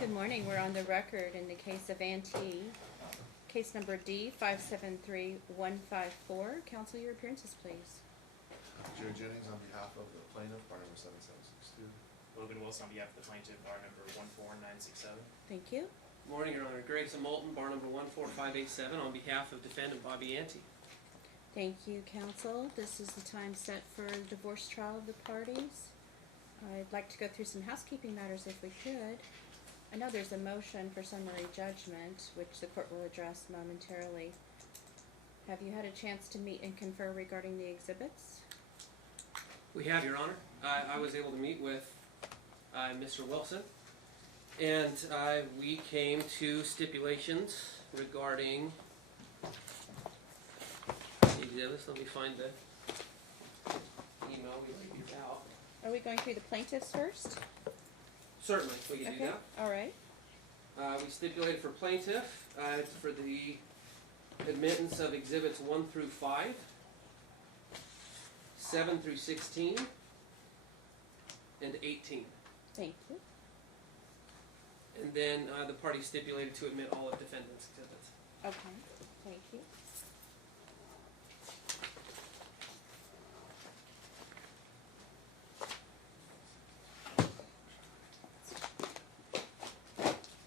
Good morning. We're on the record in the case of Antee, case number D573154. Counsel, your appearances, please. Jerry Jennings on behalf of the plaintiff, bar number 7762. Logan Wilson on behalf of the plaintiff, bar number 14967. Thank you. Good morning, Your Honor. Gregson Moulton, bar number 14587, on behalf of defendant Bobby Antee. Thank you, counsel. This is the time set for the divorce trial of the parties. I'd like to go through some housekeeping matters if we could. I know there's a motion for summary judgment, which the court will address momentarily. Have you had a chance to meet and confer regarding the exhibits? We have, Your Honor. I was able to meet with Mr. Wilson, and we came to stipulations regarding the exhibits. Let me find the email we laid these out. Are we going through the plaintiffs first? Certainly, we can do that. All right. We stipulated for plaintiff for the admittance of exhibits 1 through 5, 7 through 16, and 18. Thank you. And then the party stipulated to admit all of defendant's exhibits. Okay. Thank you.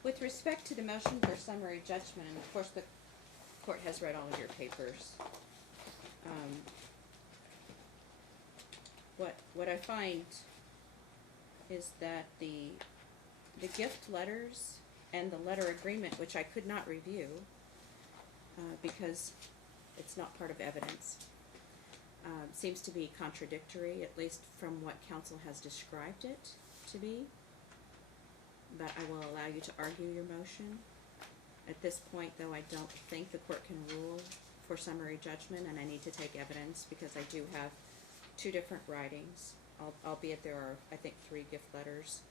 With respect to the motion for summary judgment, and of course the court has read all of your papers, what I find is that the gift letters and the letter agreement, which I could not review because it's not part of evidence, seems to be contradictory, at least from what counsel has described it to be. But I will allow you to argue your motion. At this point, though, I don't think the court can rule for summary judgment, and I need to take evidence because I do have 2 different writings, albeit there are, I think, 3 gift letters,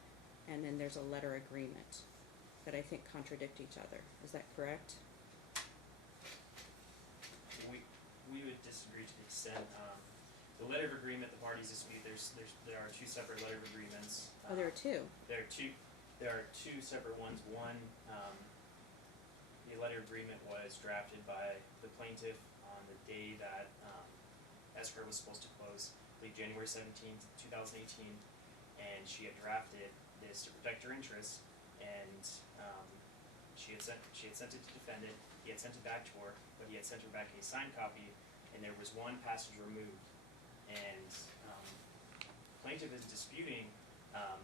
and then there's a letter agreement that I think contradict each other. Is that correct? We would disagree to the extent the letter of agreement the parties dispute. There are 2 separate letter of agreements. Oh, there are 2. There are two separate ones. One, the letter agreement was drafted by the plaintiff on the day that escrow was supposed to close, I believe January 17th, 2018, and she had drafted this to protect her interests, and she had sent it to defendant. He had sent it back to her, but he had sent her back a signed copy, and there was one passage removed, and plaintiff is disputing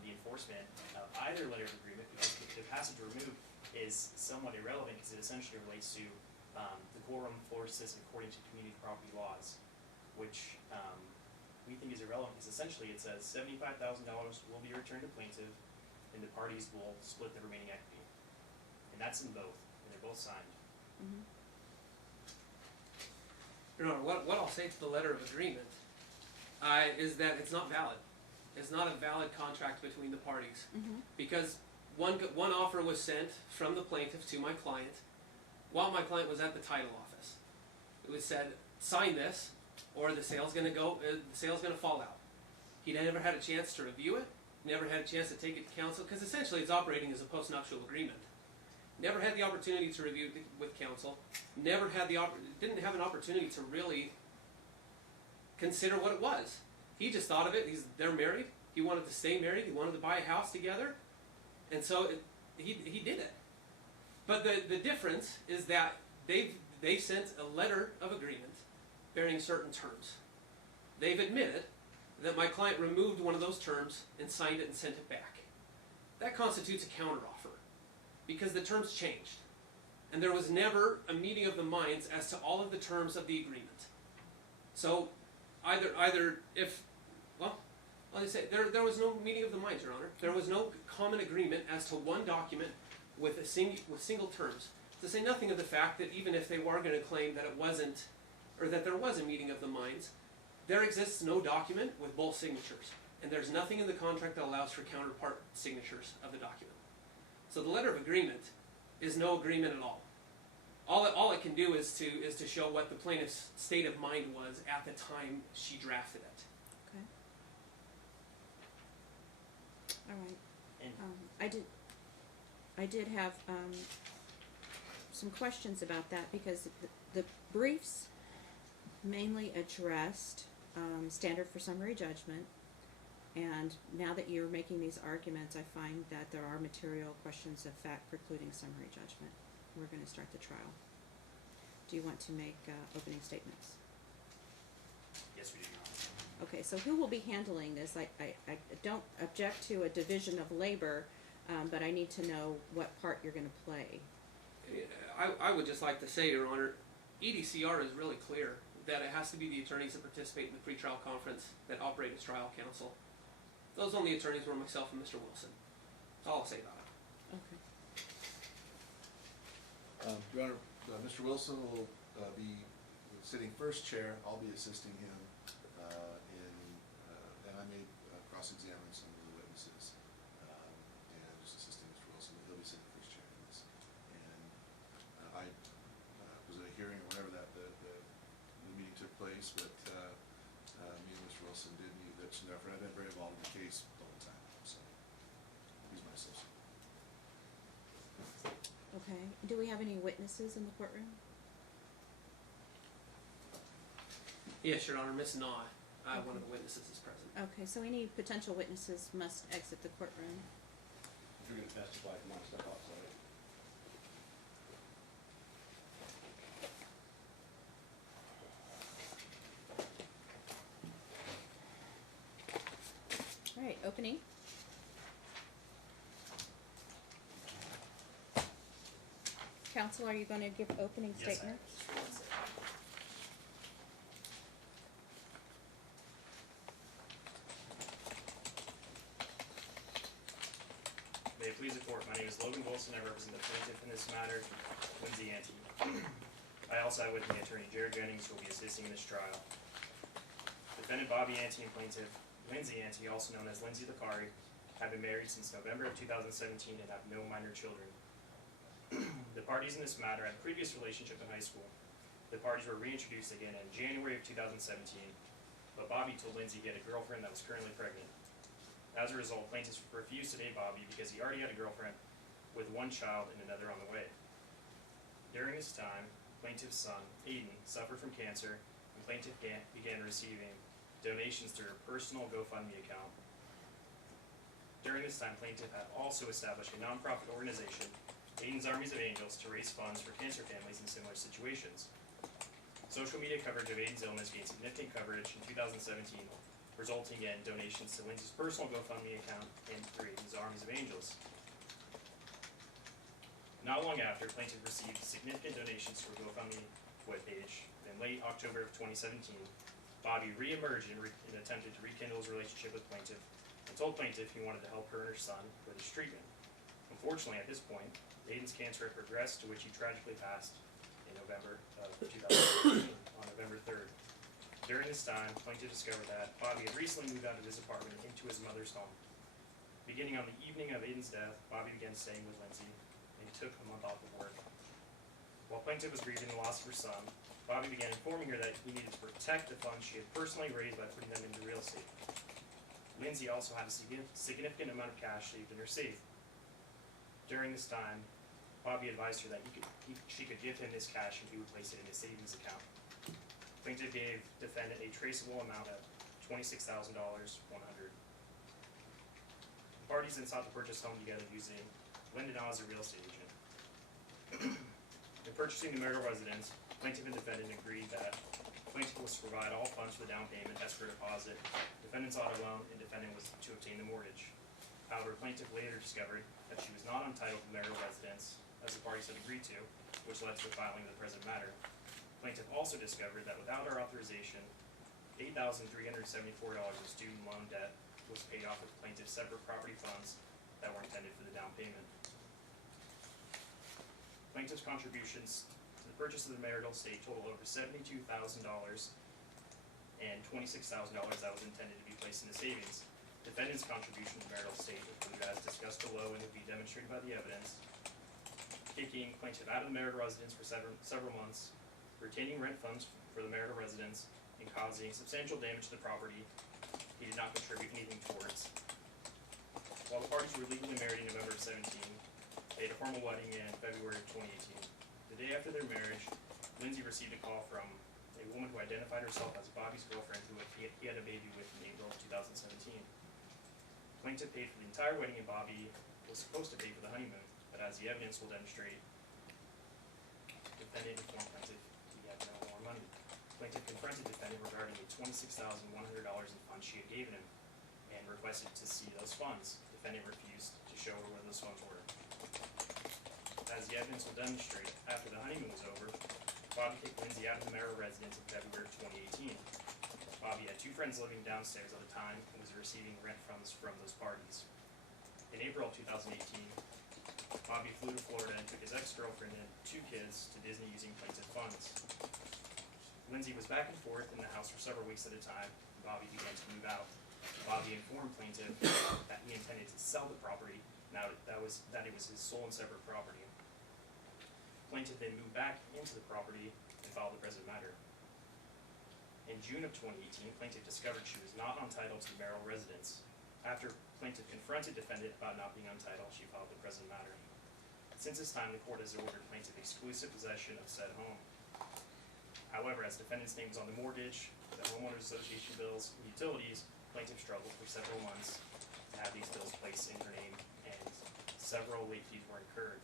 the enforcement of either letter of agreement because the passage removed is somewhat irrelevant because it essentially relates to the quorum for system according to community property laws, which we think is irrelevant because essentially it says $75,000 will be returned to plaintiff and the parties will split the remaining equity. And that's in both, and they're both signed. Mm-hmm. Your Honor, what I'll say to the letter of agreement is that it's not valid. It's not a valid contract between the parties, because one offer was sent from the plaintiff to my client while my client was at the title office. It was said, sign this, or the sale's going to fall out. He never had a chance to review it, never had a chance to take it to counsel, because essentially it's operating as a postnuptial agreement. Never had the opportunity to review it with counsel, never had didn't have an opportunity to really consider what it was. He just thought of it, they're married, he wanted to stay married, he wanted to buy a house together, and so he did it. But the difference is that they sent a letter of agreement bearing certain terms. They've admitted that my client removed one of those terms and signed it and sent it back. That constitutes a counteroffer because the terms changed. And there was never a meeting of the minds as to all of the terms of the agreement. So let me say, there was no meeting of the minds, Your Honor. There was no common agreement as to one document with single terms. To say nothing of the fact that even if they were going to claim that it wasn't, or that there was a meeting of the minds, there exists no document with both signatures. And there's nothing in the contract that allows for counterpart signatures of the document. So the letter of agreement is no agreement at all. All it can do is to show what the plaintiff's state of mind was at the time she drafted it. Okay. All right. And I did. I did have, some questions about that because the briefs mainly addressed, standard for summary judgment. And now that you're making these arguments, I find that there are material questions of fact precluding summary judgment. We're gonna start the trial. Do you want to make, opening statements? Yes, we do, Your Honor. Okay, so who will be handling this? I don't object to a division of labor, but I need to know what part you're gonna play. I would just like to say, Your Honor, EDCR is really clear that it has to be the attorneys that participate in the pretrial conference that operate as trial counsel. Those only attorneys were myself and Mr. Wilson. That's all I'll say about it. Okay. Your Honor, Mr. Wilson will be sitting first chair. I'll be assisting him and I may cross-examine some of the witnesses and just assisting Mr. Wilson. He'll be sitting first chair in this. And I was at a hearing or whenever the meeting took place, but me and Mr. Wilson did meet that and I've been very involved in the case the whole time, so he's my associate. Okay. Do we have any witnesses in the courtroom? Yes, Your Honor, Miss Nah, one of the witnesses is present. Okay, so any potential witnesses must exit the courtroom. If you're gonna testify, come on, step outside. All right, opening. Counsel, are you going to give opening Yes, I am. statement? Just one second. May it please the court, my name is Logan Wilson, I represent the plaintiff in this matter, Lindsay Antee. I also have with me attorney Jared Jennings, who will be assisting in this trial. Defendant Bobby Antee and plaintiff Lindsay Antee, also known as Lindsay Licari, have been married since November of 2017 and have no minor children. The parties in this matter had a previous relationship in high school. The parties were reintroduced again in January of 2017, but Bobby told Lindsay he had a girlfriend that was currently pregnant. As a result, plaintiff refused to date Bobby because he already had a girlfriend with one child and another on the way. During this time, plaintiff's son, Aiden, suffered from cancer, and plaintiff began receiving donations through her personal GoFundMe account. During this time, plaintiff had also established a nonprofit organization, Aiden's Armies of Angels, to raise funds for cancer families in similar situations. Social media coverage of Aiden's illness gained significant coverage in 2017, resulting in donations to Lindsay's personal GoFundMe account and through Aiden's Armies of Angels. Not long after, plaintiff received significant donations to her GoFundMe webpage. In late October of 2017, Bobby re-emerged and attempted to rekindle his relationship with plaintiff and told plaintiff he wanted to help her and her son with his treatment. Unfortunately, at this point, Aiden's cancer had progressed, to which he tragically passed in November of 2018, on November 3rd. During this time, plaintiff discovered that Bobby had recently moved out of his apartment into his mother's home. Beginning on the evening of Aiden's death, Bobby began staying with Lindsay and took a month off of work. While plaintiff was grieving the loss of her son, Bobby began informing her that he needed to protect the funds she had personally raised by putting them into real estate. Lindsay also had a significant amount of cash saved in her safe. During this time, Bobby advised her that she could give him this cash and he would place it in his savings account. Plaintiff gave defendant a traceable amount of $26,100. The parties then sought to purchase home together using Lyndon as a real estate agent. In purchasing the marital residence, plaintiff and defendant agreed that plaintiff was to provide all funds for the down payment, escrow deposit, defendant's auto loan, and defendant was to obtain the mortgage. However, plaintiff later discovered that she was not entitled to the marital residence, as the parties had agreed to, which led to the filing of the present matter. Plaintiff also discovered that without our authorization, $8,374 of student loan debt was paid off with plaintiff's separate property funds that were intended for the down payment. Plaintiff's contributions to the purchase of the marital estate totaled over $72,000 and $26,000 that was intended to be placed in the savings. Defendant's contribution to the marital estate included, as discussed below and will be demonstrated by the evidence, kicking plaintiff out of the marital residence for several months, retaining rent funds for the marital residence, and causing substantial damage to the property he did not contribute anything towards. While the parties were legally married in November of 17, they had formal wedding in February of 2018. The day after their marriage, Lindsay received a call from a woman who identified herself as Bobby's girlfriend who he had a baby with in April of 2017. Plaintiff paid for the entire wedding and Bobby was supposed to pay for the honeymoon, but as the evidence will demonstrate, defendant informed plaintiff he had no more money. Plaintiff confronted defendant regarding the $26,100 in funds she had given him and requested to see those funds. Defendant refused to show her where those funds were. As the evidence will demonstrate, after the honeymoon was over, Bobby kicked Lindsay out of the marital residence in February of 2018. Bobby had two friends living downstairs at the time and was receiving rent from those parties. In April of 2018, Bobby flew to Florida and took his ex-girlfriend and two kids to Disney using plaintiff funds. Lindsay was back and forth in the house for several weeks at a time. Bobby began to move out. Bobby informed plaintiff that he intended to sell the property, now that it was his sole and separate property. Plaintiff then moved back into the property and filed the present matter. In June of 2018, plaintiff discovered she was not entitled to the marital residence. After plaintiff confronted defendant about not being entitled, she filed the present matter. Since this time, the court has ordered plaintiff exclusive possession of said home. However, as defendant's name was on the mortgage, the homeowners association bills, and utilities, plaintiff struggled for several months to have these bills placed in her name, and several late fees were incurred.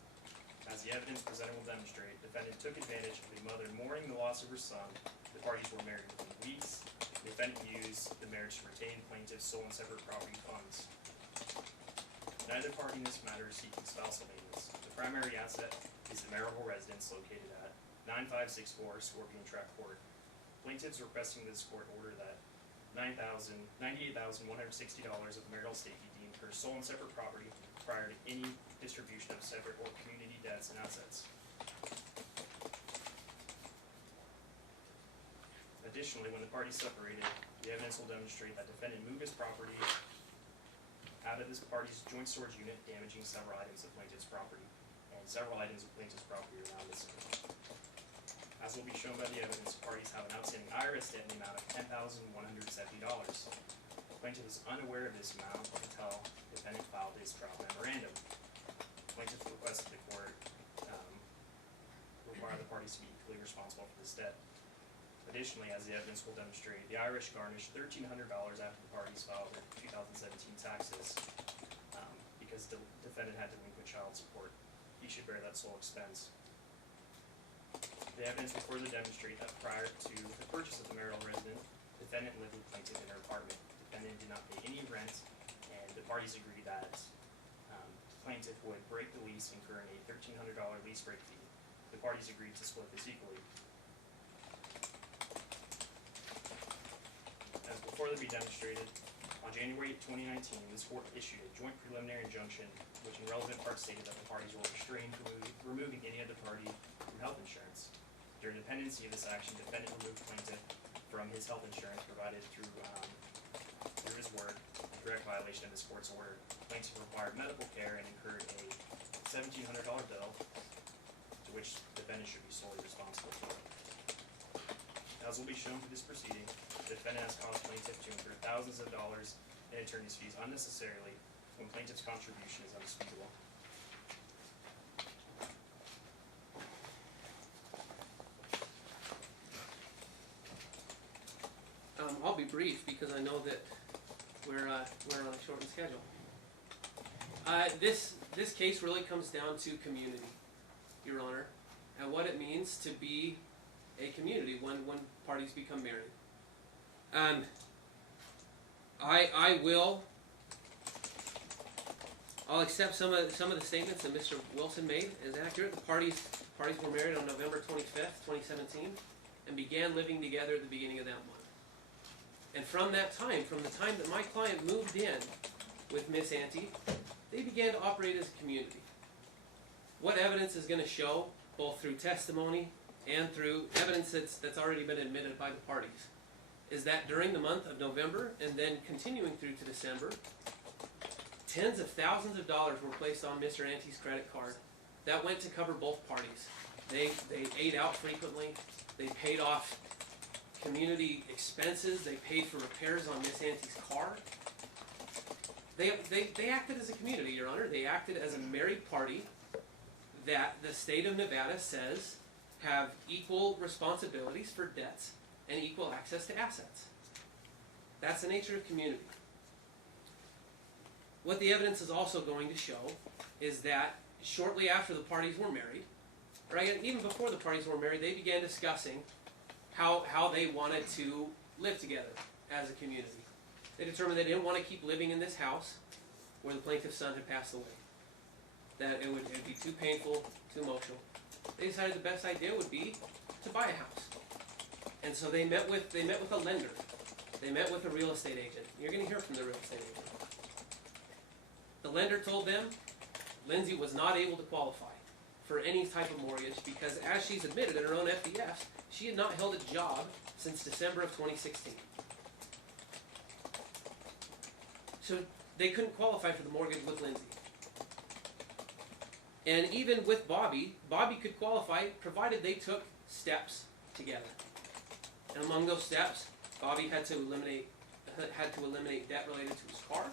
As the evidence presented will demonstrate, defendant took advantage of the mother mourning the loss of her son. The parties were married within weeks. The defendant used the marriage to retain plaintiff's sole and separate property funds. Neither party in this matter is seeking spousal maintenance. The primary asset is the marital residence located at 9564 Scorpion Track Court. Plaintiffs requesting this court order that $98,160 of marital estate be deemed her sole and separate property prior to any distribution of separate or community debts and assets. Additionally, when the parties separated, the evidence will demonstrate that defendant moved his property out of this party's joint storage unit, damaging several items of plaintiff's property, and several items of plaintiff's property are now missing. As will be shown by the evidence, parties have an outstanding IRS debt in the amount of $10,170. Plaintiff was unaware of this amount until defendant filed his trial memorandum. Plaintiff requested the court require the parties to be equally responsible for this debt. Additionally, as the evidence will demonstrate, the Irish garnished $1,300 after the parties filed their 2017 taxes because the defendant had delinquent child support. He should bear that sole expense. The evidence will further demonstrate that prior to the purchase of the marital residence, defendant lived with plaintiff in her apartment. Defendant did not pay any rent, and the parties agreed that plaintiff would break the lease, incurring a $1,300 lease break fee. The parties agreed to split this equally. As will further be demonstrated, on January 8, 2019, this court issued a joint preliminary injunction, which in relevant parts stated that the parties were restrained from removing any other party from health insurance. During the pendency of this action, defendant removed plaintiff from his health insurance provided through his work, in direct violation of this court's order. Plaintiff required medical care and incurred a $1,700 bill, to which defendant should be solely responsible for. As will be shown through this proceeding, the defendant has caused plaintiff to incur thousands of dollars in attorney's fees unnecessarily when plaintiff's contribution is undisputable. I'll be brief because I know that we're on a shortened schedule. This case really comes down to community, Your Honor, and what it means to be a community when parties become married. I'll accept some of the statements that Mr. Wilson made as accurate. The parties were married on November 25th, 2017, and began living together at the beginning of that month. And from that time, from the time that my client moved in with Miss Antee, they began to operate as a community. What evidence is going to show, both through testimony and through evidence that's already been admitted by the parties, is that during the month of November and then continuing through to December, tens of thousands of dollars were placed on Mr. Antee's credit card. That went to cover both parties. They ate out frequently. They paid off community expenses. They paid for repairs on Miss Antee's car. They acted as a community, Your Honor. They acted as a married party that the state of Nevada says have equal responsibilities for debts and equal access to assets. That's the nature of community. What the evidence is also going to show is that shortly after the parties were married, or even before the parties were married, they began discussing how they wanted to live together as a community. They determined they didn't want to keep living in this house where the plaintiff's son had passed away. That it would be too painful, too emotional. They decided the best idea would be to buy a house. And so they met with a lender. They met with a real estate agent. You're going to hear from the real estate agent. The lender told them Lindsay was not able to qualify for any type of mortgage because, as she's admitted in her own FDF, she had not held a job since December of 2016. So they couldn't qualify for the mortgage with Lindsay. And even with Bobby could qualify provided they took steps together. And among those steps, Bobby had to eliminate debt related to his car.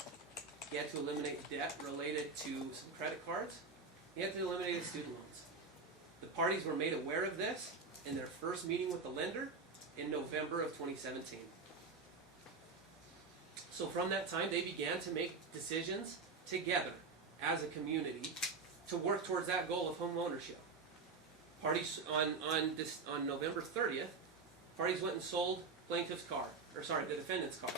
He had to eliminate debt related to some credit cards. He had to eliminate his student loans. The parties were made aware of this in their first meeting with the lender in November of 2017. So from that time, they began to make decisions together as a community to work towards that goal of home ownership. Parties on November 30th, parties went and sold the defendant's car.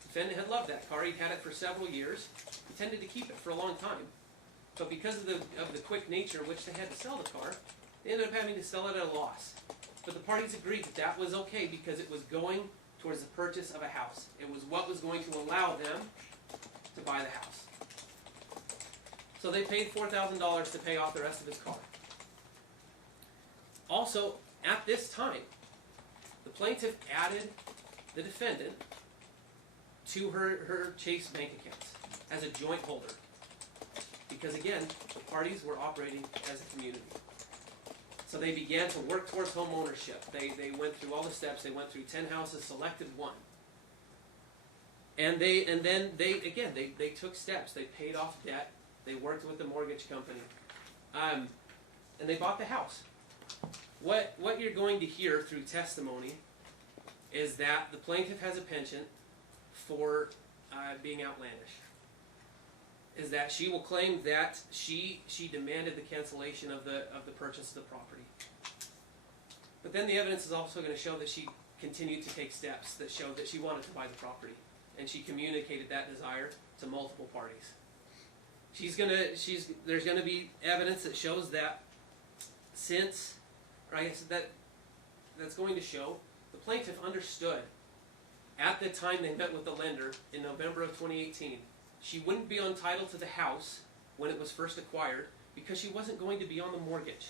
The defendant had loved that car. He'd had it for several years. He intended to keep it for a long time. But because of the quick nature in which they had to sell the car, they ended up having to sell it at a loss. But the parties agreed that that was okay because it was going towards the purchase of a house. It was what was going to allow them to buy the house. So they paid $4,000 to pay off the rest of his car. Also, at this time, the plaintiff added the defendant to her Chase bank accounts as a joint holder. Because again, the parties were operating as a community. So they began to work towards home ownership. They went through all the steps. They went through 10 houses, selected one. And then they took steps. They paid off debt. They worked with the mortgage company. And they bought the house. What you're going to hear through testimony is that the plaintiff has a penchant for being outlandish. Is that she will claim that she demanded the cancellation of the purchase of the property. But then the evidence is also going to show that she continued to take steps that showed that she wanted to buy the property, and she communicated that desire to multiple parties. There's going to be evidence that shows that that's going to show the plaintiff understood at the time they met with the lender in November of 2018. She wouldn't be entitled to the house when it was first acquired because she wasn't going to be on the mortgage.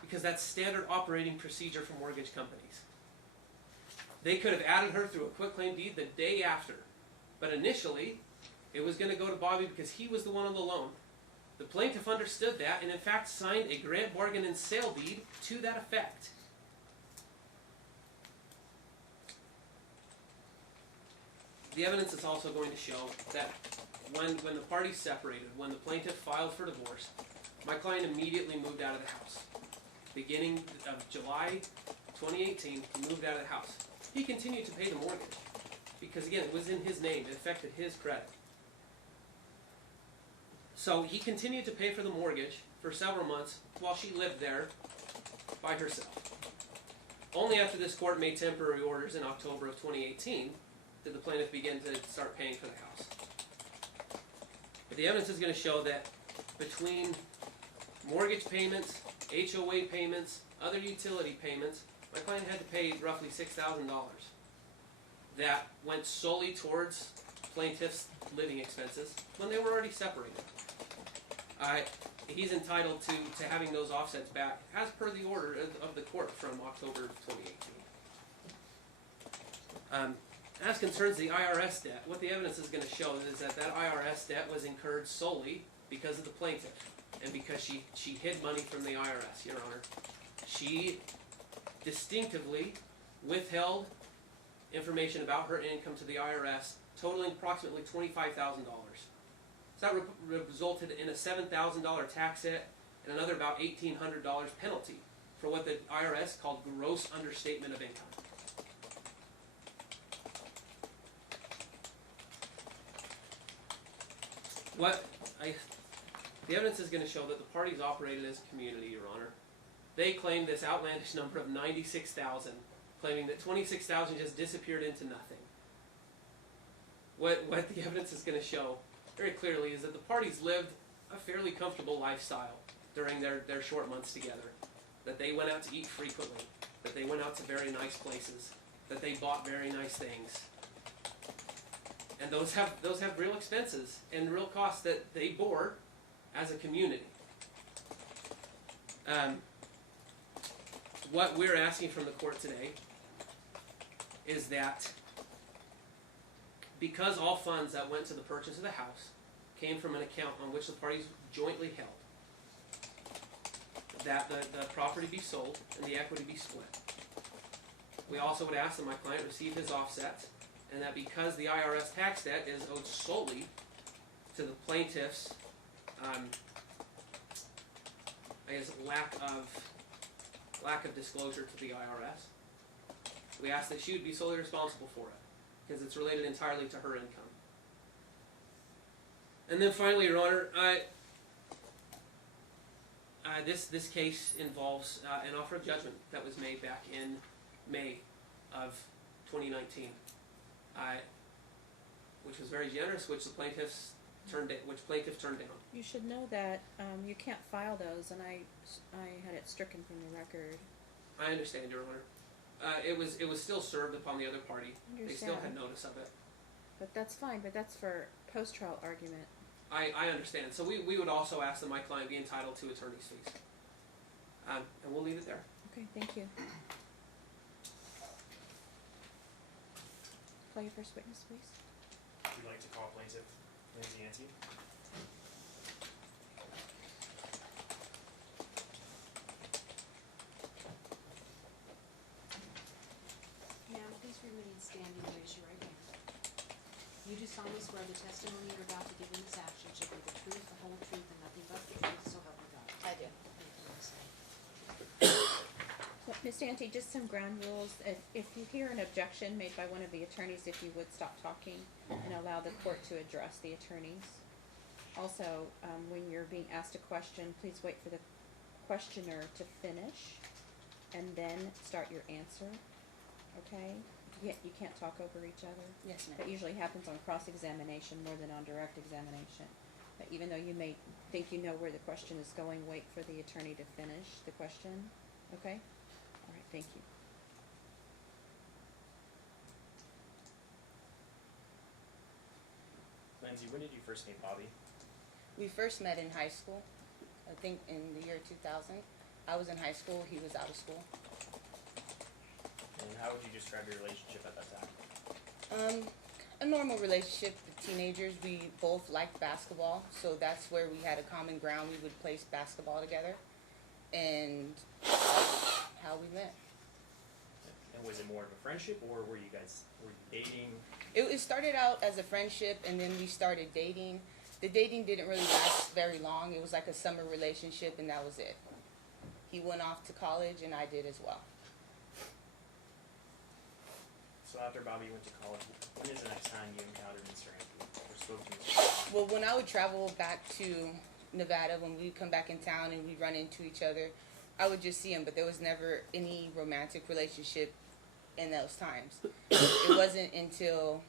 Because that's standard operating procedure for mortgage companies. They could have added her through a quitclaim deed the day after. But initially, it was going to go to Bobby because he was the one on the loan. The plaintiff understood that and in fact signed a grant, bargain, and sale deed to that effect. The evidence is also going to show that when the parties separated, when the plaintiff filed for divorce, my client immediately moved out of the house. Beginning of July 2018, he moved out of the house. He continued to pay the mortgage because, again, it was in his name. It affected his credit. So he continued to pay for the mortgage for several months while she lived there by herself. Only after this court made temporary orders in October of 2018 did the plaintiff begin to start paying for the house. But the evidence is going to show that between mortgage payments, HOA payments, other utility payments, my client had to pay roughly $6,000. That went solely towards plaintiff's living expenses when they were already separated. He's entitled to having those offsets back as per the order of the court from October 2018. As concerns the IRS debt, what the evidence is going to show is that IRS debt was incurred solely because of the plaintiff and because she hid money from the IRS, Your Honor. She distinctively withheld information about her income to the IRS totaling approximately $25,000. So that resulted in a $7,000 tax hit and another about $1,800 penalty for what the IRS called gross understatement of income. The evidence is going to show that the parties operated as a community, Your Honor. They claimed this outlandish number of 96,000, claiming that 26,000 just disappeared into nothing. What the evidence is going to show very clearly is that the parties lived a fairly comfortable lifestyle during their short months together. That they went out to eat frequently, that they went out to very nice places, that they bought very nice things. And those have real expenses and real costs that they bore as a community. What we're asking from the court today is that because all funds that went to the purchase of the house came from an account on which the parties jointly held, that the property be sold and the equity be split. We also would ask that my client receive his offset, and that because the IRS tax debt is owed solely to the plaintiff's lack of disclosure to the IRS, we ask that she would be solely responsible for it, because it's related entirely to her income. And then finally, Your Honor, this case involves an offer of judgment that was made back in May of 2019, which was very generous, which plaintiff turned down. You should know that you can't file those, and I had it stricken from the record. I understand, Your Honor. It was still served upon the other party. They still had notice of it. But that's fine, but that's for post-trial argument. I understand. So we would also ask that my client be entitled to attorney's fees. And we'll leave it there. Okay, thank you. Call your first witness, please. Would you like to call plaintiff Lindsay Antee? Ma'am, please remain standing and raise your right hand. You do solemnly swear the testimony you're about to give in this action shall be the truth, the whole truth, and nothing but the truth, so help you God. I do. Thank you, Ms. Antee. So, Ms. Antee, just some ground rules. If you hear an objection made by one of the attorneys, if you would stop talking and allow the court to address the attorneys. Also, when you're being asked a question, please wait for the questioner to finish and then start your answer. Okay? You can't talk over each other. Yes, ma'am. That usually happens on cross-examination more than on direct examination. But even though you may think you know where the question is going, wait for the attorney to finish the question. Okay? All right, thank you. Lindsay, when did you first meet Bobby? We first met in high school, I think in the year 2000. I was in high school, he was out of school. And how would you describe your relationship at that time? A normal relationship with teenagers. We both liked basketball, so that's where we had a common ground. We would play basketball together, and that's how we met. And was it more of a friendship, or were you dating? It started out as a friendship, and then we started dating. The dating didn't really last very long. It was like a summer relationship, and that was it. He went off to college, and I did as well. So after Bobby went to college, when is the next time you encountered Mr. Antee or spoke to Mr. Antee? Well, when I would travel back to Nevada, when we'd come back in town and we'd run into each other, I would just see him, but there was never any romantic relationship in those times. It wasn't until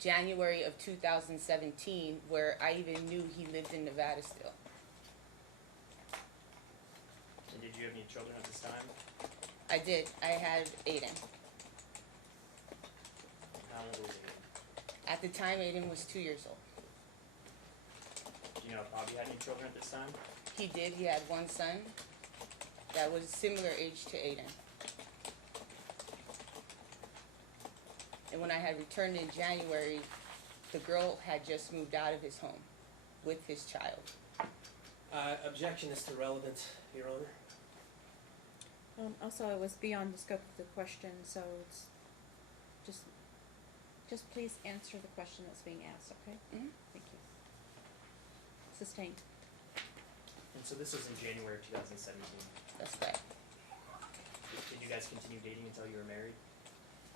January of 2017 where I even knew he lived in Nevada still. And did you have any children at this time? I did. I had Aiden. How old was Aiden? At the time, Aiden was 2 years old. Do you know if Bobby had any children at this time? He did. He had one son that was similar age to Aiden. And when I had returned in January, the girl had just moved out of his home with his child. Objection is to relevance, Your Honor. Also, it was beyond the scope of the question, so it's just please answer the question that's being asked, okay? Mhm. Thank you. Sustained. And so this was in January of 2017. That's right. Did you guys continue dating until you were married?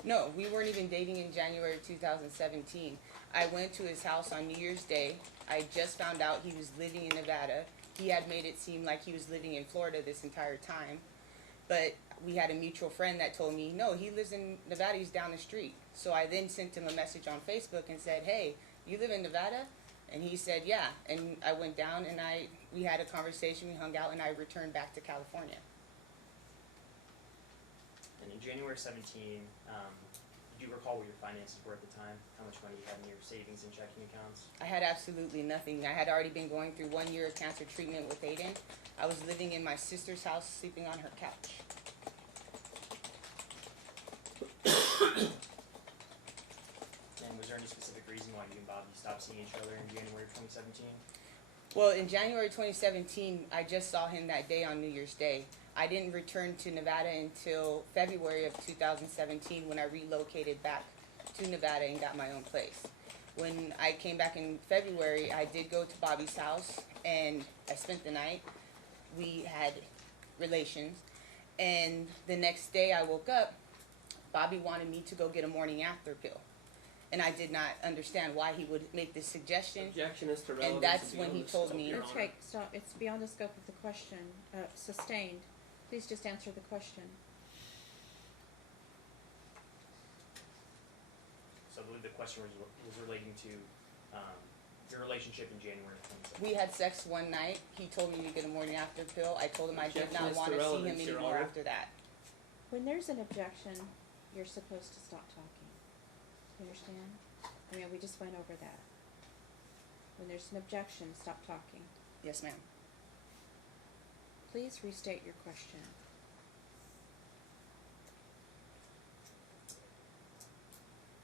No, we weren't even dating in January of 2017. I went to his house on New Year's Day. I just found out he was living in Nevada. He had made it seem like he was living in Florida this entire time. But we had a mutual friend that told me, no, he lives in Nevada, he's down the street. So I then sent him a message on Facebook and said, hey, you live in Nevada? And he said, yeah. And I went down and we had a conversation, we hung out, and I returned back to California. And in January 17, do you recall what your finances were at the time? How much money you had in your savings and checking accounts? I had absolutely nothing. I had already been going through 1 year of cancer treatment with Aiden. I was living in my sister's house, sleeping on her couch. And was there any specific reason why you and Bobby stopped seeing each other in January of 2017? Well, in January 2017, I just saw him that day on New Year's Day. I didn't return to Nevada until February of 2017 when I relocated back to Nevada and got my own place. When I came back in February, I did go to Bobby's house and I spent the night. We had relations. And the next day I woke up, Bobby wanted me to go get a morning after pill. And I did not understand why he would make this suggestion. Objection is to relevance. And that's and when he beyond the told scope, me- Your That's Honor. right, stop, it's beyond the scope of the question, sustained. Please just answer the question. So I believe the question was relating to your relationship in January of 2017. We had sex one night. He told me to get a morning after pill. I told him I did Objection not is want to to see him relevance, Your anymore Honor. after that. When there's an objection, you're supposed to stop talking. You understand? I mean, we just went over that. When there's an objection, stop talking. Yes, ma'am. Please restate your question.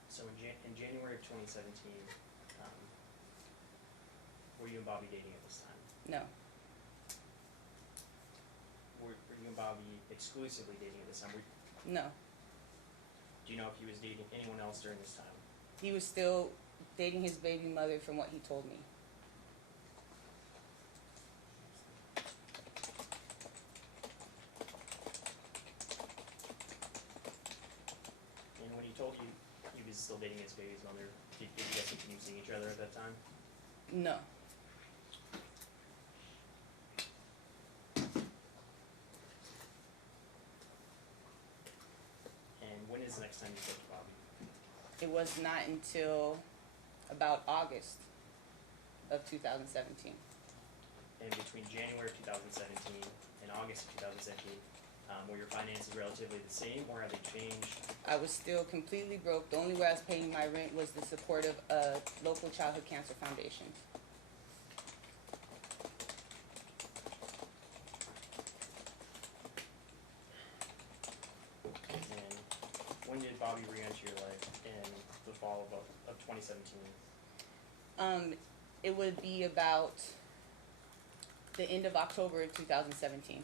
So in January of 2017, were you and Bobby dating at this time? No. Were you and Bobby exclusively dating at this time? No. Do you know if he was dating anyone else during this time? He was still dating his baby mother from what he told me. And when he told you he was still dating his baby's mother, did you guys continue seeing each other at that time? No. And when is the next time you spoke to Bobby? It was not until about August of 2017. And between January of 2017 and August of 2017, were your finances relatively the same, or have they changed? I was still completely broke. The only way I was paying my rent was the support of a local childhood cancer foundation. And when did Bobby re-enter your life in the fall of 2017? It would be about the end of October of 2017.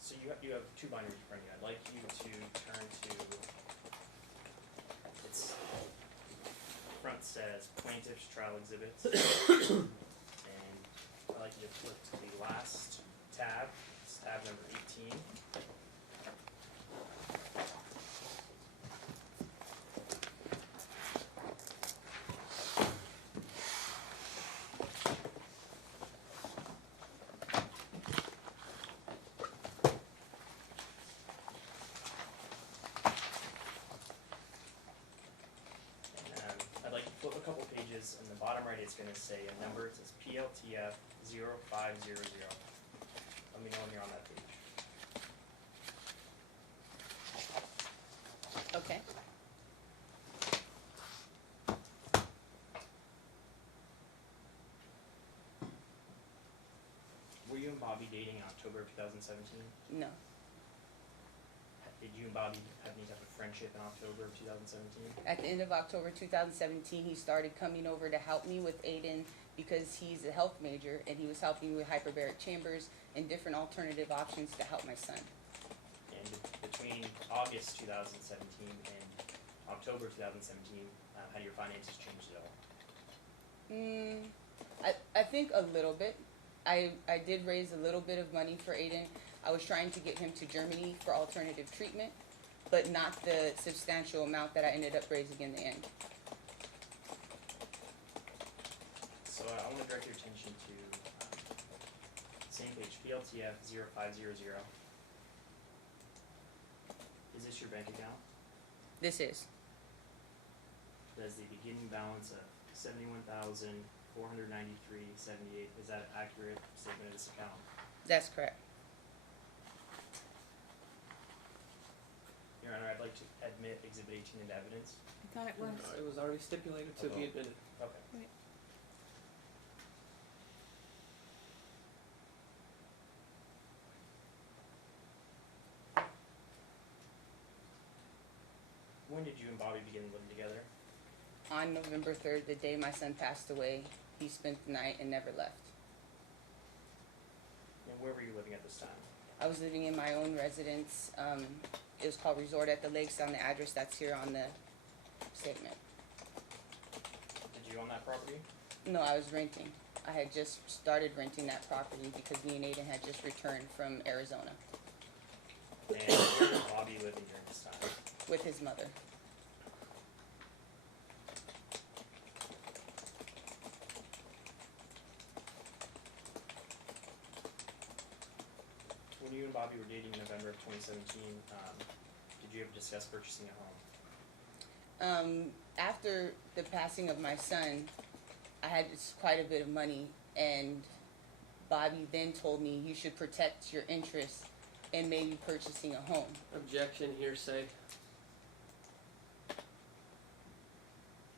So you have two binders in front of you. I'd like you to turn to, its front says Plaintiff's Trial Exhibits. And I'd like you to flip to the last tab, it's tab number 18. I'd like you to flip a couple pages, and the bottom right it's going to say a number. It says PLTF 0500. Let me know when you're on that page. Okay. Were you and Bobby dating in October of 2017? No. Did you and Bobby have any type of friendship in October of 2017? At the end of October 2017, he started coming over to help me with Aiden because he's a health major and he was helping me with hyperbaric chambers and different alternative options to help my son. And between August 2017 and October 2017, had your finances changed at all? I think a little bit. I did raise a little bit of money for Aiden. I was trying to get him to Germany for alternative treatment, but not the substantial amount that I ended up raising in the end. So I want to direct your attention to same page, PLTF 0500. Is this your bank account? This is. Does the beginning balance of $71,493.78, is that an accurate statement of this account? That's correct. Your Honor, I'd like to admit Exhibit 18 into evidence. I thought it was. It was already stipulated to be admitted. Okay. Wait. When did you and Bobby begin living together? On November 3rd, the day my son passed away, he spent the night and never left. And where were you living at this time? I was living in my own residence. It was called Resort at the Lakes on the address that's here on the statement. Did you own that property? No, I was renting. I had just started renting that property because me and Aiden had just returned from Arizona And where was Bobby living during this time? with his mother. When you and Bobby were dating in November of 2017, did you ever discuss purchasing a home? After the passing of my son, I had quite a bit of money, and Bobby then told me you should protect your interests in maybe purchasing a home. Objection, hearsay. I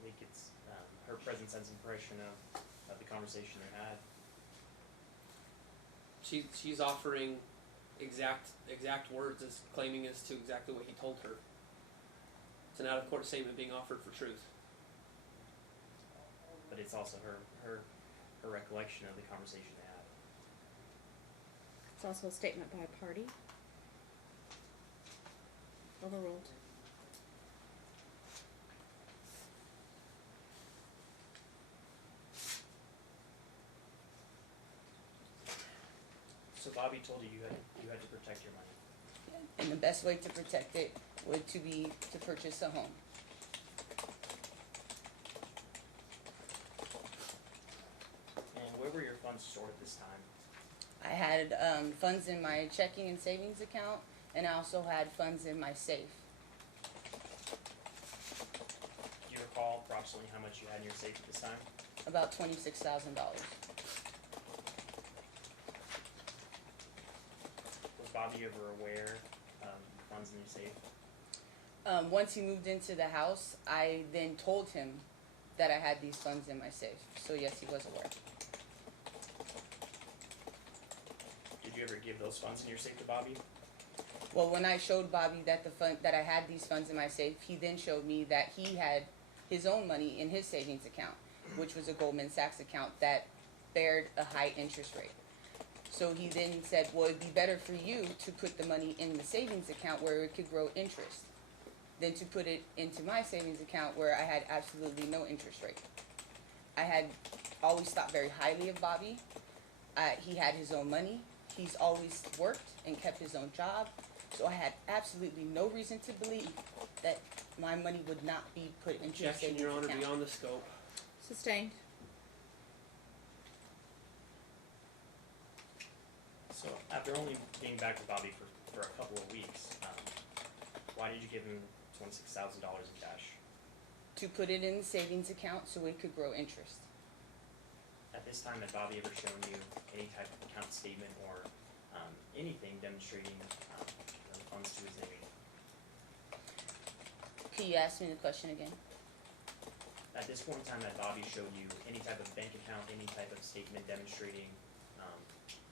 think it's her present sense impression of the conversation they had. She's offering exact words as claiming as to exactly what he told her. It's an out-of-court statement being offered for truth. But it's also her recollection of the conversation they had. It's also a statement by a party. Overruled. So Bobby told you you had to protect your money. And the best way to protect it would be to purchase a home. And where were your funds stored at this time? I had funds in my checking and savings account, and I also had funds in my safe. Do you recall approximately how much you had in your safe at this time? About $26,000. Was Bobby ever aware of funds in your safe? Once he moved into the house, I then told him that I had these funds in my safe. So yes, he was aware. Did you ever give those funds in your safe to Bobby? Well, when I showed Bobby that that I had these funds in my safe, he then showed me that he had his own money in his savings account, which was a Goldman Sachs account that bared a high interest rate. So he then said, well, it'd be better for you to put the money in the savings account where it could grow interest than to put it into my savings account where I had absolutely no interest rate. I had always thought very highly of Bobby. He had his own money. He's always worked and kept his own job. So I had absolutely no reason to believe that my money would not be put into a Objection, savings Your Honor, account. beyond the scope. Sustained. So after only being back with Bobby for a couple of weeks, why did you give him $26,000 in cash? To put it in the savings account so it could grow interest. At this time, had Bobby ever shown you any type of account statement or anything demonstrating the funds to his name? Could you ask me the question again? At this point in time, had Bobby showed you any type of bank account, any type of statement demonstrating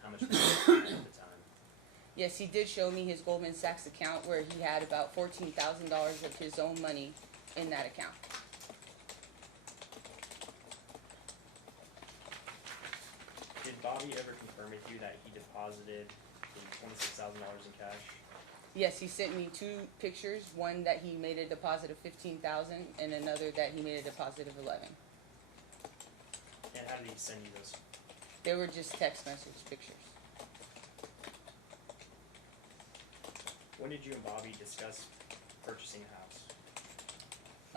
how much money he had at the time? Yes, he did show me his Goldman Sachs account where he had about $14,000 of his own money in that account. Did Bobby ever confirm with you that he deposited the $26,000 in cash? Yes, he sent me 2 pictures. One that he made a deposit of $15,000, and another that he made a deposit of $11,000. And how did he send you those? They were just text message pictures. When did you and Bobby discuss purchasing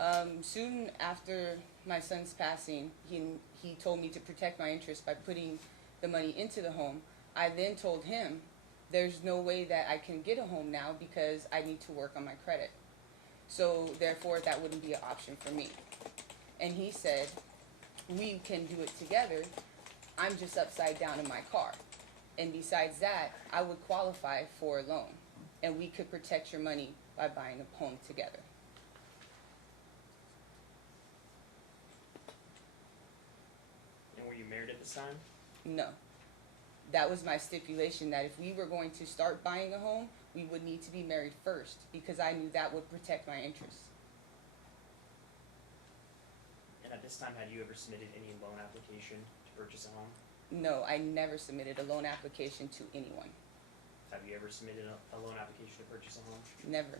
a house? Soon after my son's passing, he told me to protect my interest by putting the money into the home. I then told him, there's no way that I can get a home now because I need to work on my credit. So therefore, that wouldn't be an option for me. And he said, we can do it together. I'm just upside down in my car. And besides that, I would qualify for a loan. And we could protect your money by buying a home together. And were you married at this time? No. That was my stipulation, that if we were going to start buying a home, we would need to be married first, because I knew that would protect my interests. And at this time, had you ever submitted any loan application to purchase a home? No, I never submitted a loan application to anyone. Have you ever submitted a loan application to purchase a home? Never.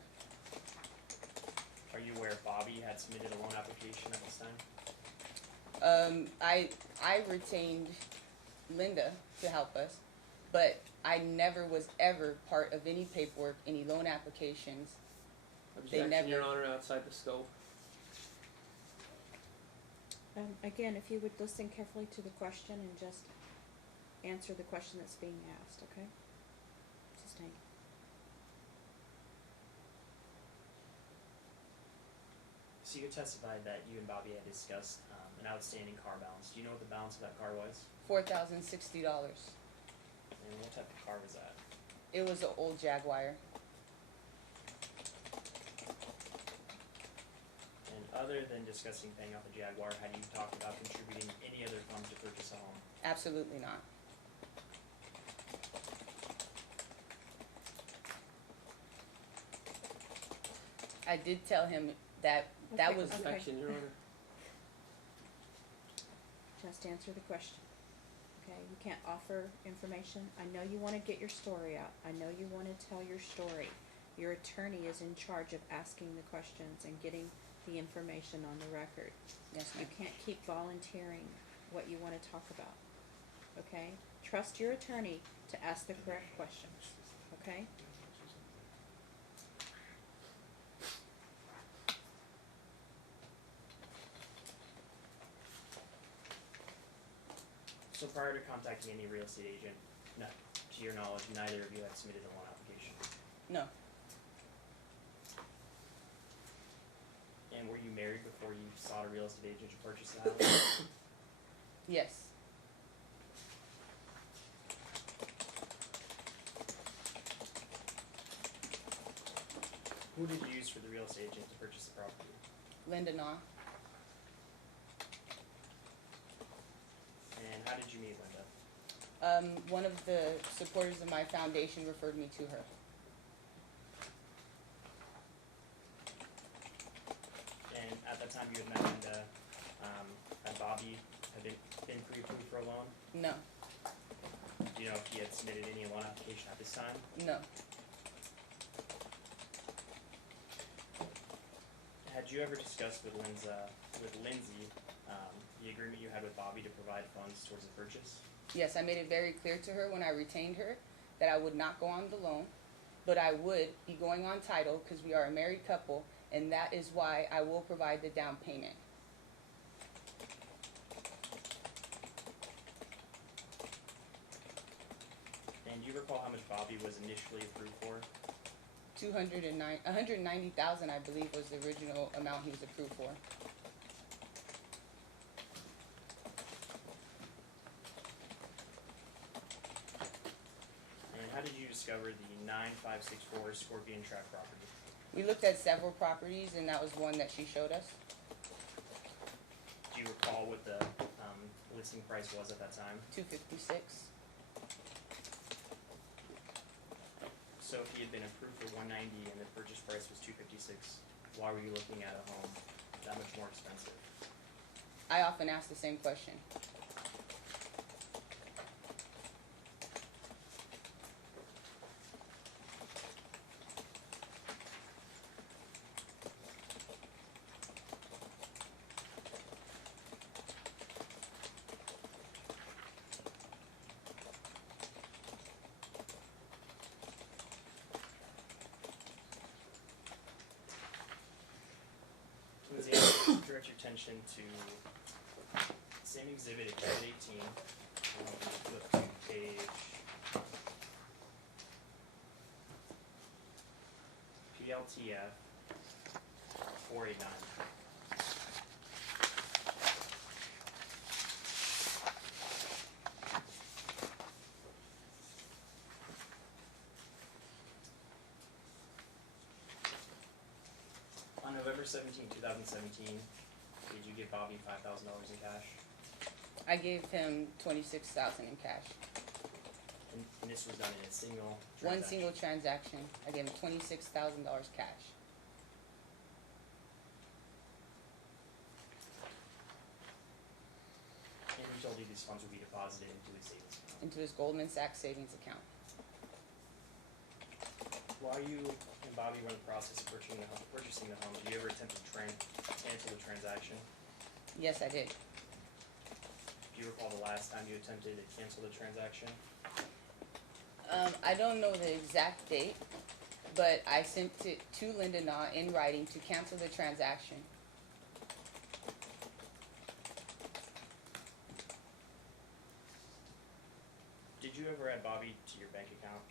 Are you aware Bobby had submitted a loan application at this time? I retained Linda to help us, but I never was ever part of any paperwork, any loan applications. Objection, never- Your Honor, outside the scope. Again, if you would listen carefully to the question and just answer the question that's being asked, okay? Sustained. So you testified that you and Bobby had discussed an outstanding car balance. Do you know what the balance of that car was? $4,060. And what type of car was that? It was an old Jaguar. And other than discussing paying off the Jaguar, had you talked about contributing any other funds to purchase a home? Absolutely not. I did tell him that that Okay, was okay. Objection, Your Honor. Just answer the question. Okay, you can't offer information. I know you wanna get your story out. I know you wanna tell your story. Your attorney is in charge of asking the questions and getting the information on the record. yes, You ma'am. can't keep volunteering what you wanna talk about, okay? Trust your attorney to ask the correct questions, okay? So prior to contacting any real estate agent, no, to your knowledge, neither of you had submitted a loan application. No, And were you married before you sought a real estate agent to purchase the house? yes. Who did you use for the real estate agent to purchase the property? Linda Nah. And how did you meet Linda? One of the supporters of my foundation referred me to her. And at that time you had met Linda, had Bobby had been pre-approved for a loan? No, Do you know if he had submitted any loan application at this time? no. Had you ever discussed with Lindsay, the agreement you had with Bobby to provide funds towards the purchase? Yes, I made it very clear to her when I retained her that I would not go on the loan, but I would be going on title because we are a married couple, and that is why I will provide the down payment. And do you recall how much Bobby was initially approved for? 190,000, I believe, was the original amount he was approved for. And how did you discover the 9564 Scorpion Track property? We looked at several properties, and that was one that she showed us. Do you recall what the listing price was at that time? $256. So if he had been approved for 190 and the purchase price was 256, why were you looking at a home that much more expensive? I often ask the same question. attention to same exhibit, exhibit 18. Flip to page PLTF 489. On November 17, 2017, did you give Bobby $5,000 in cash? I gave him $26,000 in cash. And this was done in a single One transaction? single transaction. I gave him $26,000 cash. And you told you these funds would be deposited into his savings account? Into his Goldman Sachs savings account. While you and Bobby were in the process of purchasing the home, did you ever attempt to cancel the transaction? Yes, I did. Do you recall the last time you attempted to cancel the transaction? I don't know the exact date, but I sent it to Linda Na in writing to cancel the transaction. Did you ever add Bobby to your bank account?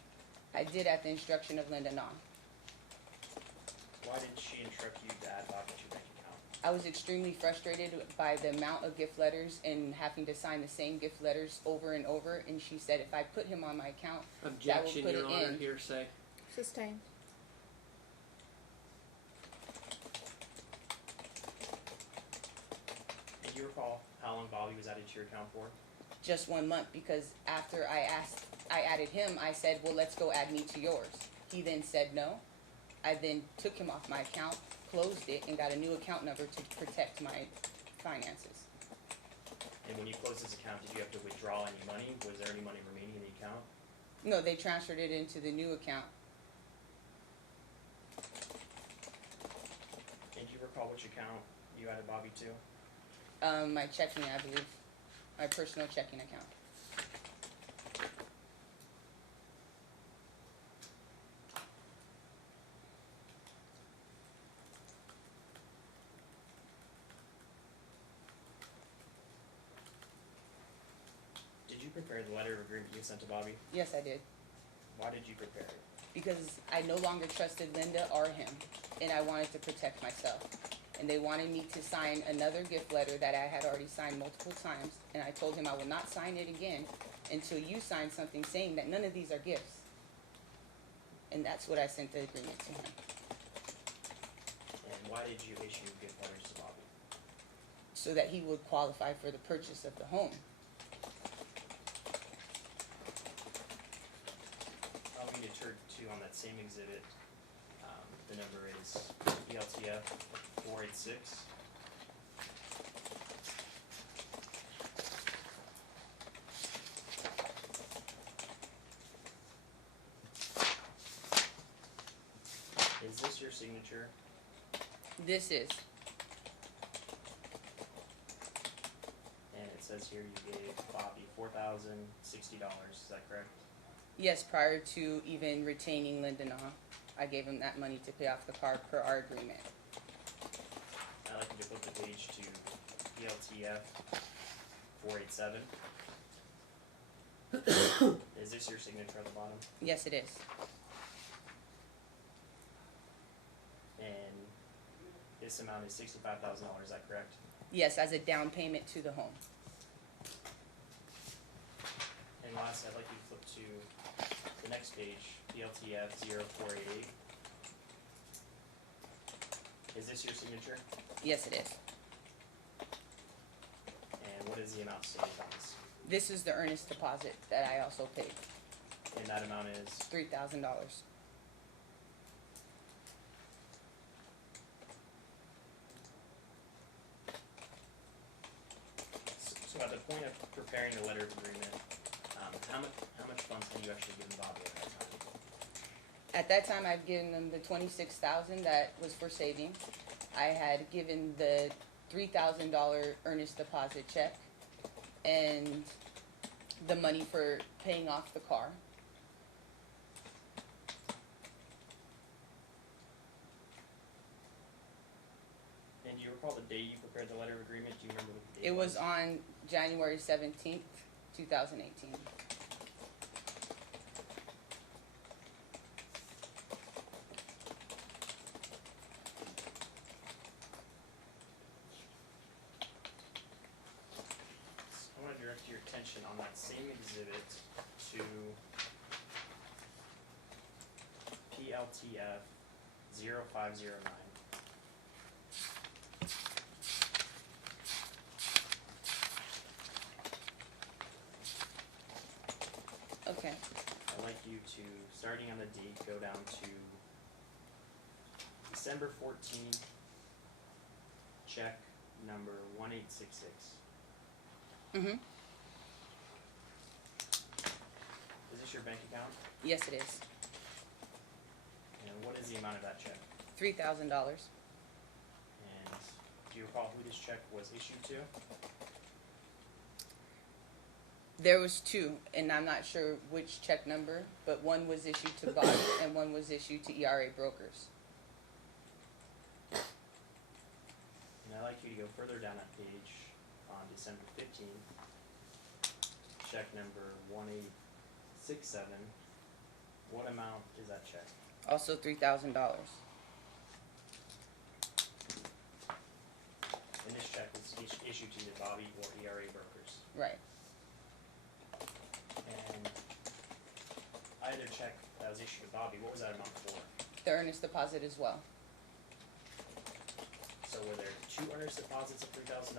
I did at the instruction of Linda Na. Why did she instruct you to add Bobby to your bank account? I was extremely frustrated by the amount of gift letters and having to sign the same gift letters over and over, and she said if I put him on my account, Objection, put Your it Honor, in. hearsay. Sustained. And do you recall how long Bobby was added to your account for? just 1 month, because after I added him, I said, well, let's go add me to yours. He then said no. I then took him off my account, closed it, and got a new account number to protect my finances. And when you closed his account, did you have to withdraw any money? Was there any money remaining in the account? No, they transferred it into the new account. And do you recall which account you added Bobby to? My checking, I believe. My personal checking account. Did you prepare the letter of agreement you sent to Bobby? Yes, I did. Why did you prepare it? Because I no longer trusted Linda or him, and I wanted to protect myself. And they wanted me to sign another gift letter that I had already signed multiple times, and I told him I will not sign it again until you sign something saying that none of these are gifts. And that's what I sent the agreement to him, And why did you issue gift letters to Bobby? so that he would qualify for the purchase of the home. Moving to turn 2 on that same exhibit, the number is ELTF 486. Is this your signature? This is. And it says here you gave Bobby $4,060, is that correct? Yes, prior to even retaining Linda Na, I gave him that money to pay off the car per our agreement. I'd like you to flip the page to ELTF 487. Is this your signature at the bottom? Yes, it is. And this amount is $65,000, is that correct? Yes, as a down payment to the home. And last, I'd like you to flip to the next page, PLTF 0488. Is this your signature? Yes, it is. And what is the amount stated on this? This is the earnest deposit that I also paid, And that amount is, $3,000. so at the point of preparing the letter of agreement, how much funds had you actually given Bobby at that time? At that time, I'd given them the $26,000 that was for savings. I had given the $3,000 earnest deposit check and the money for paying off the car. And do you recall the day you prepared prepared the letter of agreement? Do you remember what the date It was on January 17th, 2018. I want to direct your attention on that same exhibit to PLTF 0509. Okay. I'd like you to, starting on the date, go down to December 14th, check number 1866. Mhm. Is this your bank account? Yes, it is. And what is the amount of that check? $3,000. And do you recall who this check was issued to? There was two, and I'm not sure which check number, but one was issued to Bobby and one was issued to ERA Brokers. And I'd like you to go further down that page on December 15th, check number 1867. What amount is that check? Also $3,000. And this check was issued to either Bobby or ERA Brokers. Right. And either check that was issued to Bobby, what was that amount for? The earnest deposit as well. So were there two earnest deposits of $3,000?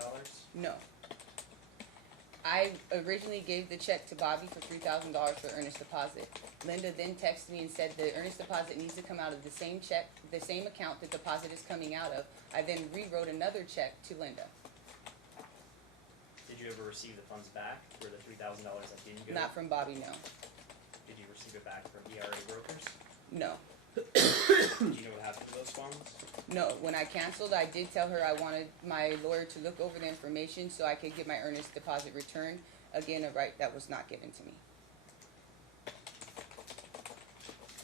No. I originally gave the check to Bobby for $3,000 for earnest deposit. Linda then texted me and said the earnest deposit needs to come out of the same check, the same account the deposit is coming out of. I then rewrote another check to Linda. Did you ever receive the funds back for the $3,000 that didn't go? Not from Bobby, no. Did you receive it back from ERA Brokers? No. Do you know what happened to those funds? No, when I canceled, I did tell her I wanted my lawyer to look over the information so I could get my earnest deposit returned. Again, a right that was not given to me.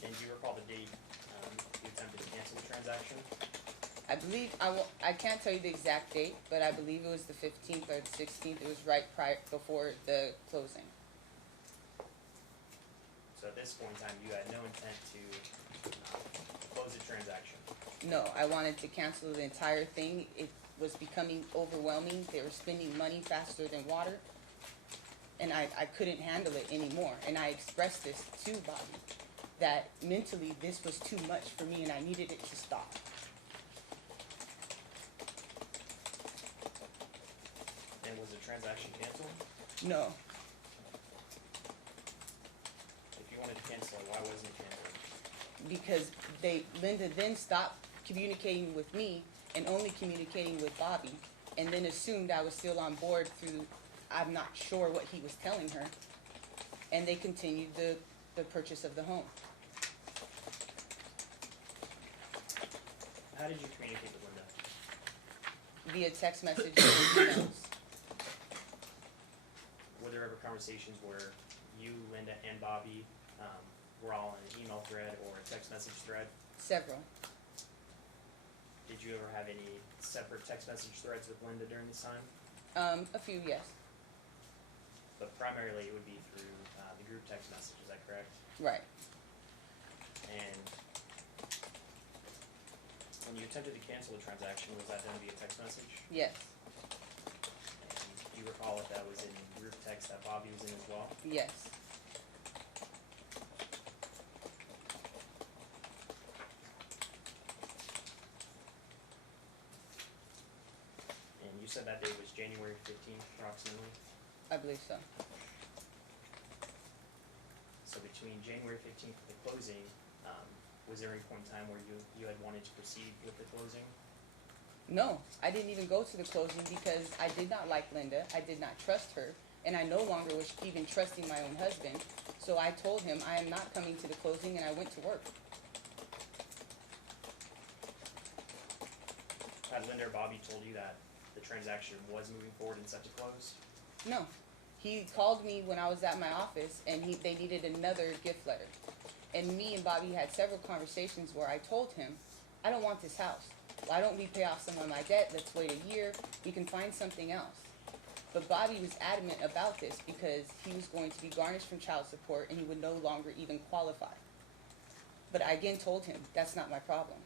And do you recall the date you attempted to cancel the transaction? I believe, I can't tell you the exact date, but I believe it was the 15th or the 16th. It was right before the closing. So at this point in time, you had no intent to close the transaction. No, I wanted to cancel the entire thing. It was becoming overwhelming. They were spending money faster than water. And I couldn't handle it anymore. And I expressed this to Bobby, that mentally this was too much for me and I needed it to stop. And was the transaction canceled? No, If you wanted to cancel it, why wasn't it canceled? because Linda then stopped communicating with me and only communicating with Bobby, and then assumed I was still on board through, I'm not sure what he was telling her, and they continued the purchase of the home. How did you communicate with Linda? Via text message and emails. Were there ever conversations where you, Linda, and Bobby were all in an email thread or a text message thread? Several. Did you ever have any separate text message threads with Linda during this time? A few, yes. But primarily it would be through the group text message, is that correct? Right. And when you attempted to cancel the transaction, was that done via text message? Yes. And do you recall if that was in group text that Bobby was in as well? Yes. And you said that date was January 15th approximately? I believe so. So between January 15th and the closing, was there any point in time where you had wanted to proceed with the closing? No, I didn't even go to the closing because I did not like Linda. I did not trust her, and I no longer was even trusting my own husband. So I told him I am not coming to the closing, and I went to work. Had Linda or Bobby told you that the transaction was moving forward and set to close? No. He called me when I was at my office, and they needed another gift letter. And me and Bobby had several conversations where I told him, I don't want this house. Why don't we pay off some of my debt? Let's wait a year. We can find something else. But Bobby was adamant about this because he was going to be garnished from child support and he would no longer even qualify. But I again told him, that's not my problem.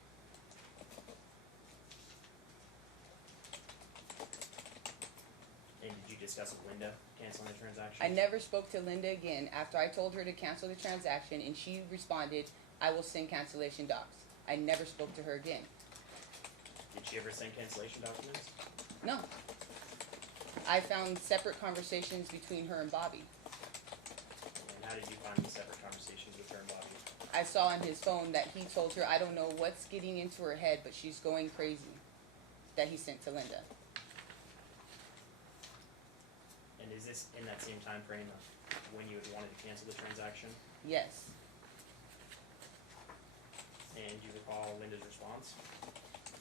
And did you discuss with Linda canceling the transaction? I never spoke to Linda again after I told her to cancel the transaction, and she responded, I will send cancellation docs. I never spoke to her again. Did she ever send cancellation documents? No. I found separate conversations between her and Bobby. And how did you find the separate conversations with her and Bobby? I saw on his phone that he told her, I don't know what's getting into her head, but she's going crazy, that he sent to Linda. And is this in that same time frame of when you had wanted to cancel the transaction? Yes. And do you recall Linda's response?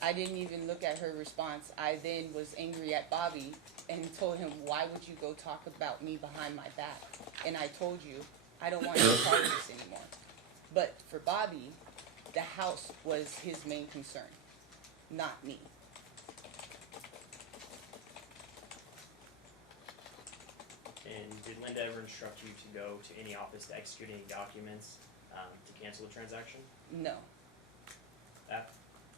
I didn't even look at her response. I then was angry at Bobby and told him, why would you go talk about me behind my back? And I told you, I don't want to be part of this anymore. But for Bobby, the house was his main concern, not me. And did Linda ever instruct you to go to any office to execute any documents to cancel the transaction? No.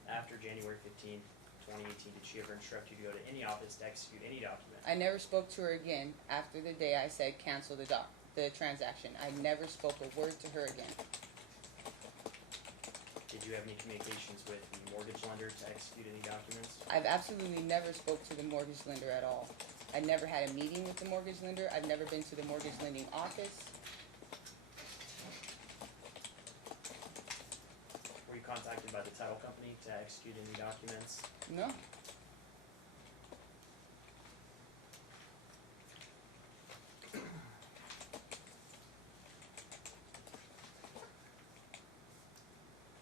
After January 15th, 2018, did she ever instruct you to go to any office to execute any document? I never spoke to her again after the day I said cancel the transaction. I never spoke a word to her again. Did you have any communications with the mortgage lender to execute any documents? I've absolutely never spoke to the mortgage lender at all. I never had a meeting with the mortgage lender. I've never been to the mortgage lending office. Were you contacted by the title company to execute any documents? No.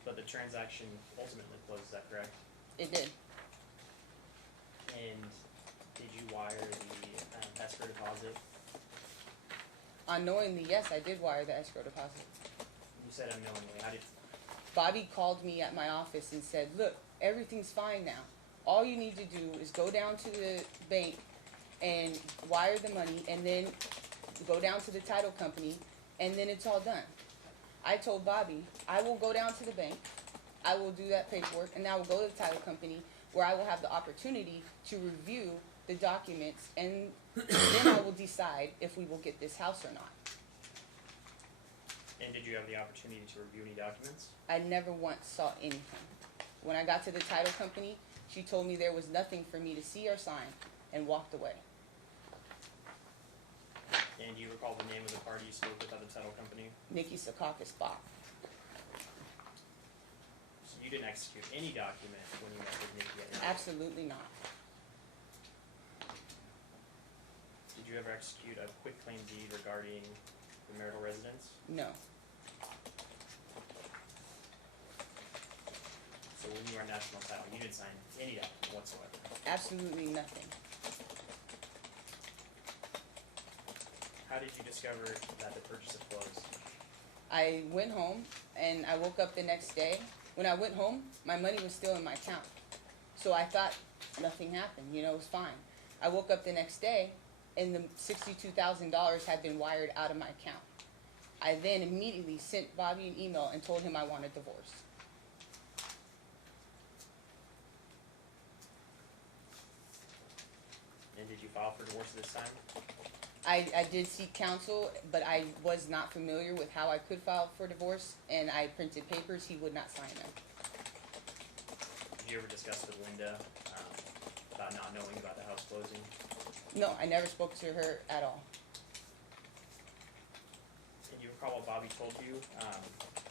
But the transaction ultimately closed, is that correct? It did. And did you wire the escrow deposit? Unknowingly, yes, I did wire the escrow deposit. You said unknowingly. How did? Bobby called me at my office and said, look, everything's fine now. All you need to do is go down to the bank and wire the money and then go down to the title company and then it's all done. I told Bobby, I will go down to the bank, I will do that paperwork, and I will go to the title company where I will have the opportunity to review the documents and then I will decide if we will get this house or not. And did you have the opportunity to review any documents? I never once saw anything. When I got to the title company, she told me there was nothing for me to see or sign and walked away. And do you recall the name of the party you spoke with at the title company? Nikki Secaucus Bach. So you didn't execute any document when you met with Nikki at night? Absolutely not. Did you ever execute a quitclaim deed regarding the marital residence? No. So when you were on national title, you didn't sign any document whatsoever? Absolutely nothing. How did you discover that the purchase had closed? I went home and I woke up the next day. When I went home, my money was still in my account. So I thought nothing happened, it was fine. I woke up the next day and the $62,000 had been wired out of my account. I then immediately sent Bobby an email and told him I wanted a divorce. And did you file for divorce this time? I did seek counsel, but I was not familiar with how I could file for divorce, and I printed papers. He would not sign them. Did you ever discuss with Linda about not knowing about the house closing? No, I never spoke to her at all. And you recall what Bobby told you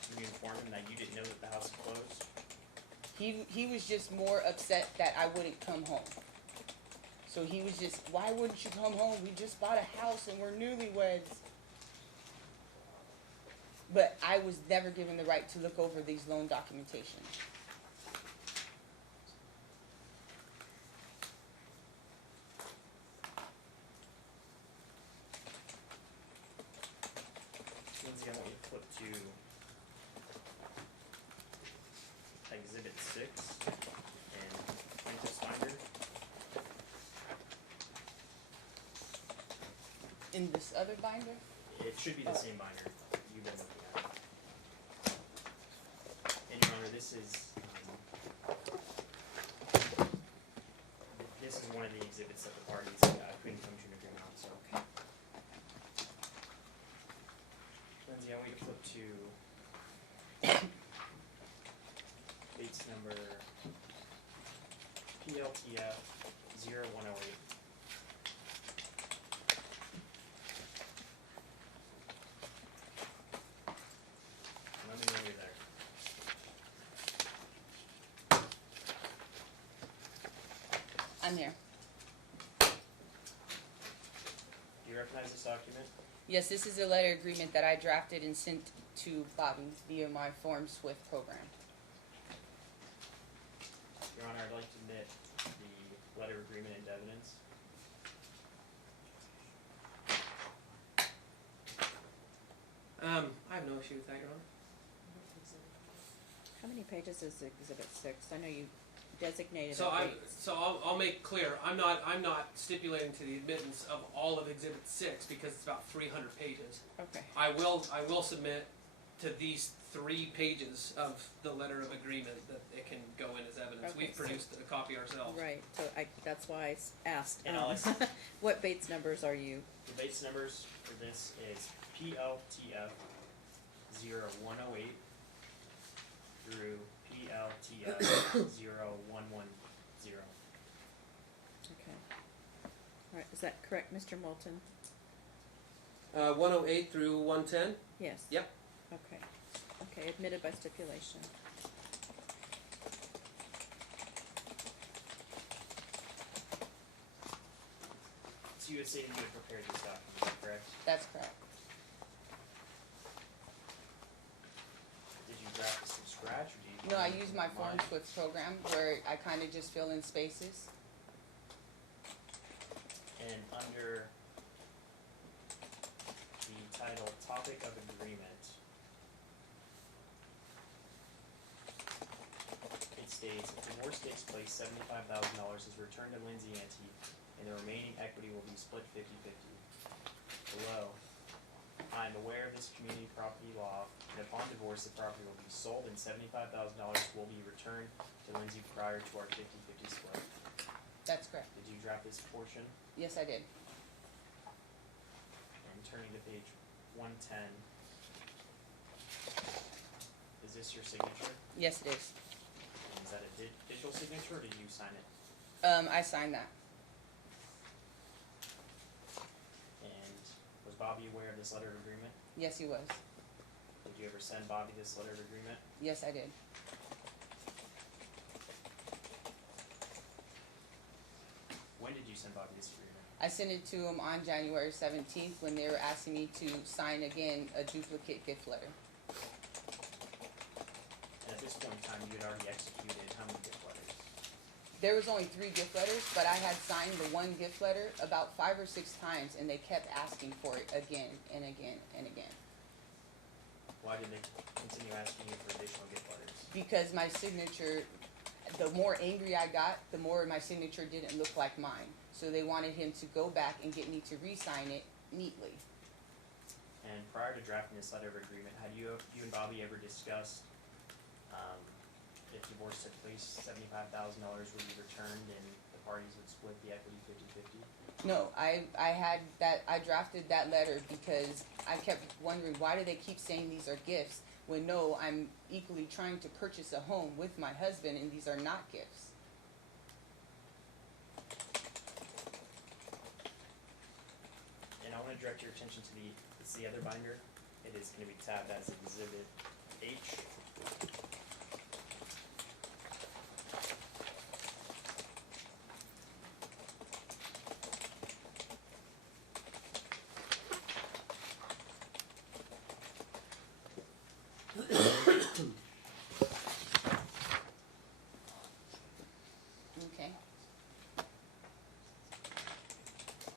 when you informed him that you didn't know that the house had closed? He was just more upset that I wouldn't come home. So he was just, why wouldn't you come home? We just bought a house and we're newlyweds. But I was never given the right to look over these loan documentation. Once again, I want you to flip to Exhibit 6 and In this other binder? It should be the same binder you've been looking at. And Your Honor, this is one of the exhibits that the parties couldn't come to an agreement on, so. Lindsay, I want you to flip to Bates number PLTF 0108. Let me know when you're there. I'm here. Do you recognize this document? Yes, this is a letter agreement that I drafted and sent to Bobby via my Form Swift program. Your Honor, I'd like to admit the letter agreement into evidence. I have no issue with that, Your Honor. How many pages is Exhibit 6? I know you designated So it. I'll make clear, I'm not stipulating to the admittance of all of Exhibit 6 because it's about 300 pages. Okay. I will submit to these 3 pages of the letter of agreement that it can go in as evidence. Okay, We've produced a copy ourselves. Right, so that's why I asked, And I'll what Bates numbers are you? The Bates numbers for this is PLTF 0108 through PLTF 0110. Okay. All right, is that correct, Mr. Moulton? 108 through 110? Yes? Yep. Okay. Okay, admitted by stipulation. So you had stated you had prepared this document, correct? That's correct. Did you draft this from scratch, or did you? No, I use my Form Mine? Swift program where I kind of just fill in spaces. And under the title Topic of Agreement, it states, if divorce takes place, $75,000 is returned to Lindsay Antee, and the remaining equity will be split 50-50. Below, I am aware of this community property law, and upon divorce, the property will be sold and $75,000 will be returned to Lindsay prior to our 50-50 split. That's correct. Did you draft this portion? Yes, I did. And turning to page 110, is this your signature? Yes, it is. And is that a digital signature, or did you sign it? I signed that. And was Bobby aware of this letter of agreement? Yes, he was. Did you ever send Bobby this letter of agreement? Yes, I did. When did you send Bobby this agreement? I sent it to him on January 17th when they were asking me to sign again a duplicate gift letter. And at this point in time, you had already executed how many gift letters? There was only 3 gift letters, but I had signed the one gift letter about 5 or 6 times, and they kept asking for it again and again and again. Why did they continue asking you for additional gift letters? Because my signature, the more angry I got, the more my signature didn't look like mine. So they wanted him to go back and get me to re-sign it neatly. And prior to drafting this letter of agreement, had you and Bobby ever discussed if divorce took place, $75,000 would be returned and the parties would split the equity 50-50? No, I drafted that letter because I kept wondering, why do they keep saying these are gifts when no, I'm equally trying to purchase a home with my husband and these are not gifts. And I want to direct your attention to the other binder. It is going to be tabbed as Exhibit H.